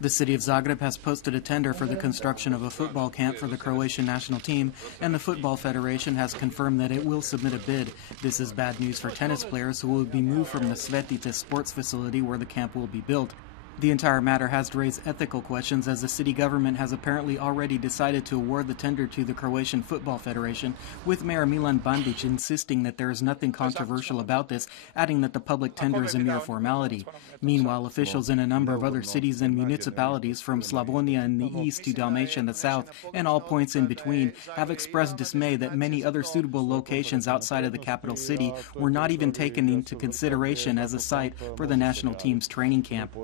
The city of Zagreb has posted a tender for the construction of a football camp for the Croatian national team, and the Football Federation has confirmed that it will submit a bid. This is bad news for tennis players who will be moved from the Svetice sports facility where the camp will be built. The entire matter has raised ethical questions, as the city government has apparently already decided to award the tender to the Croatian Football Federation, with Mayor Milan Bandic insisting that there is nothing controversial about this, adding that the public tender is a mere formality. Meanwhile, officials in a number of other cities and municipalities, from Slavonia in the east to Dalmatia in the south, and all points in between, have expressed dismay that many other suitable locations outside of the capital city were not even taken into consideration as a site for the national team's training camp.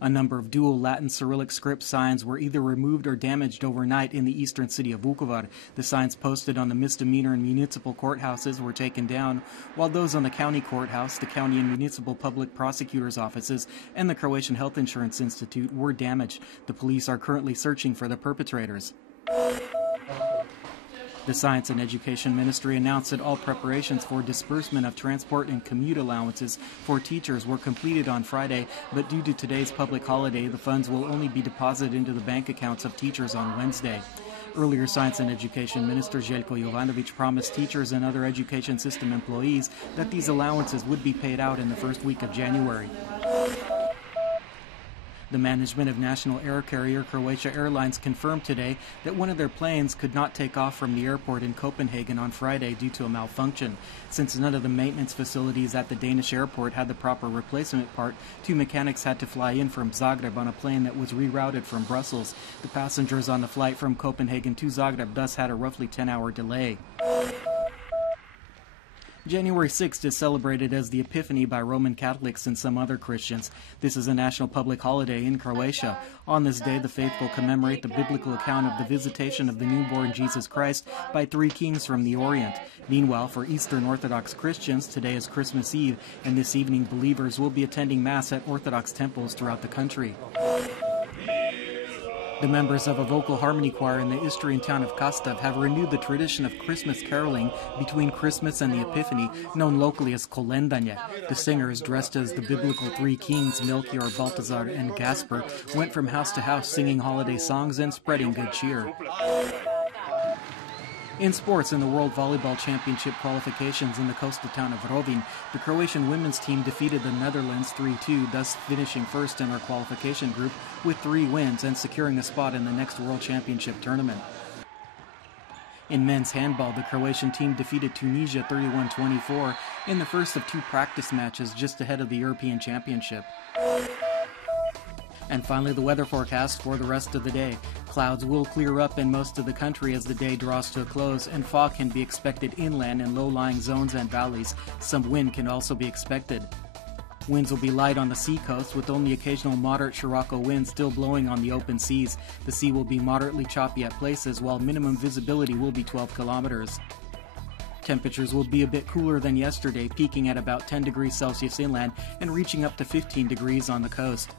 A number of dual Latin Cyrillic script signs were either removed or damaged overnight in the eastern city of Vukovar. The signs posted on the misdemeanor and municipal courthouses were taken down, while those on the county courthouse, the county and municipal public prosecutors' offices, and the Croatian Health Insurance Institute were damaged. The police are currently searching for the perpetrators. The Science and Education Ministry announced that all preparations for disbursement of transport and commute allowances for teachers were completed on Friday, but due to today's public holiday, the funds will only be deposited into the bank accounts of teachers on Wednesday. Earlier, Science and Education Minister Željko Jovanović promised teachers and other education system employees that these allowances would be paid out in the first week of January. The management of national air carrier Croatia Airlines confirmed today that one of their planes could not take off from the airport in Copenhagen on Friday due to a malfunction. Since none of the maintenance facilities at the Danish airport had the proper replacement part, two mechanics had to fly in from Zagreb on a plane that was rerouted from Brussels. The passengers on the flight from Copenhagen to Zagreb thus had a roughly 10-hour delay. January 6th is celebrated as the Epiphany by Roman Catholics and some other Christians. This is a national public holiday in Croatia. On this day, the faithful commemorate the biblical account of the visitation of the newborn Jesus Christ by three kings from the Orient. Meanwhile, for Eastern Orthodox Christians, today is Christmas Eve, and this evening believers will be attending Mass at Orthodox temples throughout the country. The members of a vocal harmony choir in the Istrian town of Kastav have renewed the tradition of Christmas caroling between Christmas and the Epiphany, known locally as Kolendanje. The singers, dressed as the biblical three kings, Melchior, Balthazar, and Gaspar, went from house to house singing holiday songs and spreading good cheer. In sports, in the World Volleyball Championship qualifications in the coastal town of Rovinj, the Croatian women's team defeated the Netherlands 3-2, thus finishing first in their qualification group with 3 wins and securing a spot in the next World Championship tournament. In men's handball, the Croatian team defeated Tunisia 31-24 in the first of 2 practice matches just ahead of the European Championship. And finally, the weather forecast for the rest of the day. Clouds will clear up in most of the country as the day draws to a close, and fog can be expected inland in low-lying zones and valleys. Some wind can also be expected. Winds will be light on the seacoast, with only occasional moderate Scirocco winds still blowing on the open seas. The sea will be moderately choppy at places, while minimum visibility will be 12 kilometers. Temperatures will be a bit cooler than yesterday, peaking at about 10 degrees Celsius inland and reaching up to 15 degrees on the coast.